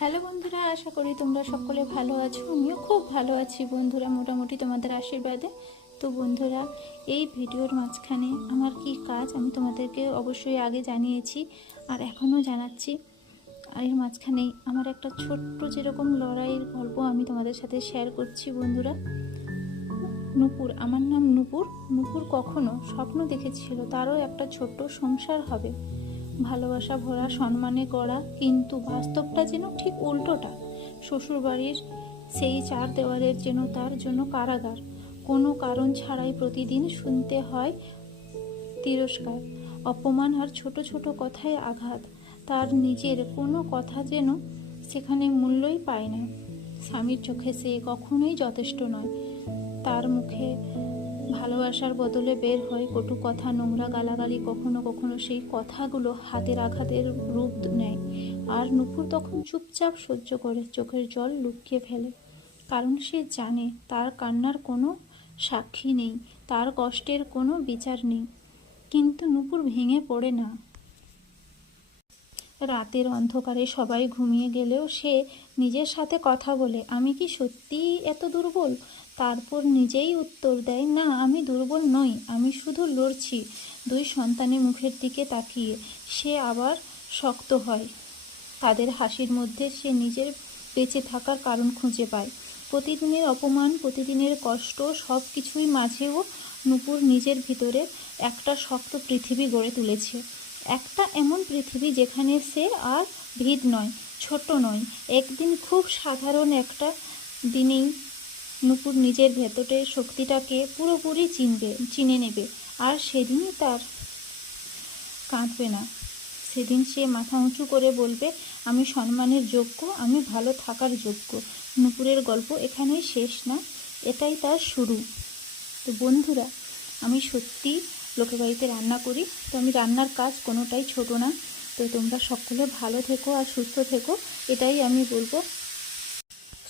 Hello বন্ধুরা, আশা করি তোমরা সকলে ভালো আছো। আমিও খুব ভালো আছি বন্ধুরা, মোটামুটি তোমাদের আশীর্বাদে। তো বন্ধুরা, এই ভিডিওর মাঝখানে আমার কি কাজ আমি তোমাদেরকে অবশ্যই আগে জানিয়েছি আর এখনও জানাচ্ছি। আর এর মাঝখানেই আমার একটা ছোট্ট যেরকম লড়াইয়ের গল্প আমি তোমাদের সাথে শেয়ার করছি বন্ধুরা। নূপুর, আমার নাম নূপুর। নূপুর কখনো স্বপ্ন দেখেছিল তারও একটা ছোট্ট সংসার হবে, ভালোবাসা ভরা, সম্মানে গড়া, কিন্তু বাস্তবটা যেন ঠিক উল্টোটা। শ্বশুরবাড়ির সেই চার দেওয়ালের যেন তার জন্য কারাগার। কোনো কারণ ছাড়াই প্রতিদিন শুনতে হয় তিরস্কার, অপমান আর ছোট ছোট কথায় আঘাত। তার নিজের কোনো কথা যেন সেখানে মূল্যই পায় না। স্বামীর চোখে সে কখনোই যথেষ্ট নয়। তার মুখে ভালোবাসার বদলে বের হয় কটু কথা, নোংরা গালাগালি। কখনো কখনো সেই কথাগুলো হাতের আঘাতের রূপ নেয়। আর নূপুর তখন চুপচাপ সহ্য করে, চোখের জল লুকিয়ে ফেলে। কারণ সে জানে তার কান্নার কোনো সাক্ষী নেই, তার কষ্টের কোনো বিচার নেই। কিন্তু নূপুর ভেঙে পড়ে না। রাতের অন্ধকারে সবাই ঘুমিয়ে গেলেও সে নিজের সাথে কথা বলে, আমি কি সত্যিই এত দুর্বল? তারপর নিজেই উত্তর দেয়, না, আমি দুর্বল নই, আমি শুধু লড়ছি। দুই সন্তানের মুখের দিকে তাকিয়ে সে আবার শক্ত হয়। তাদের হাসির মধ্যে সে নিজের বেঁচে থাকার কারণ খুঁজে পায়। প্রতিদিনের অপমান, প্রতিদিনের কষ্ট, সব কিছুই মাঝেও নূপুর নিজের ভিতরে একটা শক্ত পৃথিবী গড়ে তুলেছে। একটা এমন পৃথিবী যেখানে সে আর ভিদ নয়, ছোট নয়। একদিন খুব সাধারণ একটা দিনেই নূপুর নিজের ভেতরের শক্তিটাকে পুরোপুরি চিনে নেবে। আর সেদিনই তার কাঁদবে না। সেদিন সে মাথা উঁচু করে বলবে, আমি সম্মানের যোগ্য, আমি ভালো থাকার যোগ্য। নূপুরের গল্প এখানেই শেষ না, এটাই তার শুরু। তো বন্ধুরা, আমি সত্যি লোকের বাড়িতে রান্না করি, তো আমি রান্নার কাজ কোনোটাই ছোট না। তো তোমরা সকলে ভালো থেকো আর সুস্থ থেকো, এটাই আমি বলবো।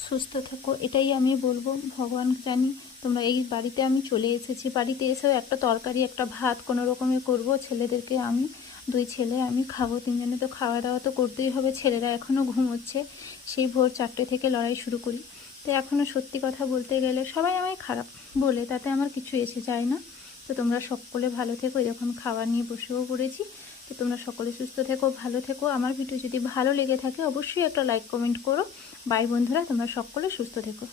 সুস্থ থেকো, এটাই আমি বলবো। ভগবান জানি তোমরা এই বাড়িতে আমি চলে এসেছি, বাড়িতে এসেও একটা তরকারি একটা ভাত কোনো রকমে করবো। ছেলেদেরকে আমি, দুই ছেলে আমি খাবো, তিনজনে তো খাওয়া দাওয়া তো করতেই হবে। ছেলেরা এখনও ঘুমোচ্ছে, সেই ভোর 4টে থেকে লড়াই শুরু করি। তো এখনও সত্যি কথা বলতে গেলে সবাই আমায় খারাপ বলে, তাতে আমার কিছু এসে যায় না। তো তোমরা সকলে ভালো থেকো। এরকম খাবার নিয়ে বসেও পড়েছি। তো তোমরা সকলে সুস্থ থেকো, ভালো থেকো। আমার ভিডিও যদি ভালো লেগে থাকে অবশ্যই একটা লাইক কমেন্ট করো। বাই বন্ধুরা, তোমরা সকলে সুস্থ থেকো।